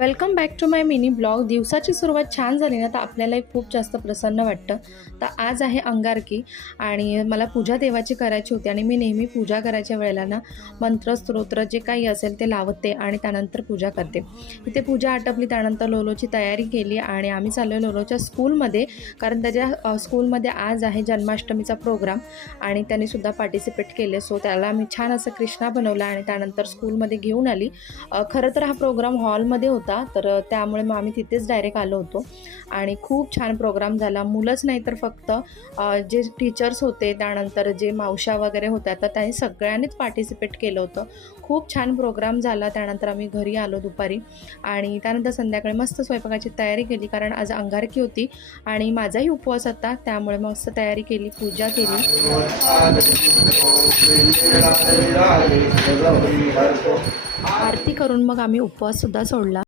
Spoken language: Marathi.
Welcome back to my mini blog. दिवसाची सुरुवात छान झाली ना तर आपल्यालाही खूप जास्त प्रसन्न वाटतं. तर आज आहे अंगारकी आणि मला पूजा देवाची करायची होती आणि मी नेहमी पूजा करायच्या वेळेला ना मंत्र स्तोत्र जे काही असेल ते लावते आणि त्यानंतर पूजा करते. इथे पूजा आटपली, त्यानंतर लोलोची तयारी केली आणि आम्ही चाललो लोलोच्या स्कूलमध्ये, कारण त्याच्या स्कूलमध्ये आज आहे जन्माष्टमीचा प्रोग्राम आणि त्यांनीसुद्धा पार्टिसिपेट केले. सो त्याला मी छान असं कृष्णा बनवला आणि त्यानंतर स्कूलमध्ये घेऊन आली. खरं तर हा प्रोग्राम हॉलमध्ये होता, तर त्यामुळे मग आम्ही तिथेच डायरेक्ट आलो होतो आणि खूप छान प्रोग्राम झाला. मुलंच नाही तर फक्त जे टीचर्स होते, त्यानंतर जे मावशा वगैरे होत्या, तर त्यांनी सगळ्यांनीच पार्टिसिपेट केलं होतं. खूप छान प्रोग्राम झाला. त्यानंतर आम्ही घरी आलो दुपारी आणि त्यानंतर संध्याकाळी मस्त स्वयंपाकाची तयारी केली, कारण आज अंगारकी होती आणि माझाही उपवास होता, त्यामुळे मस्त तयारी केली, पूजा केली. आरती करून मग आम्ही उपवाससुद्धा सोडला.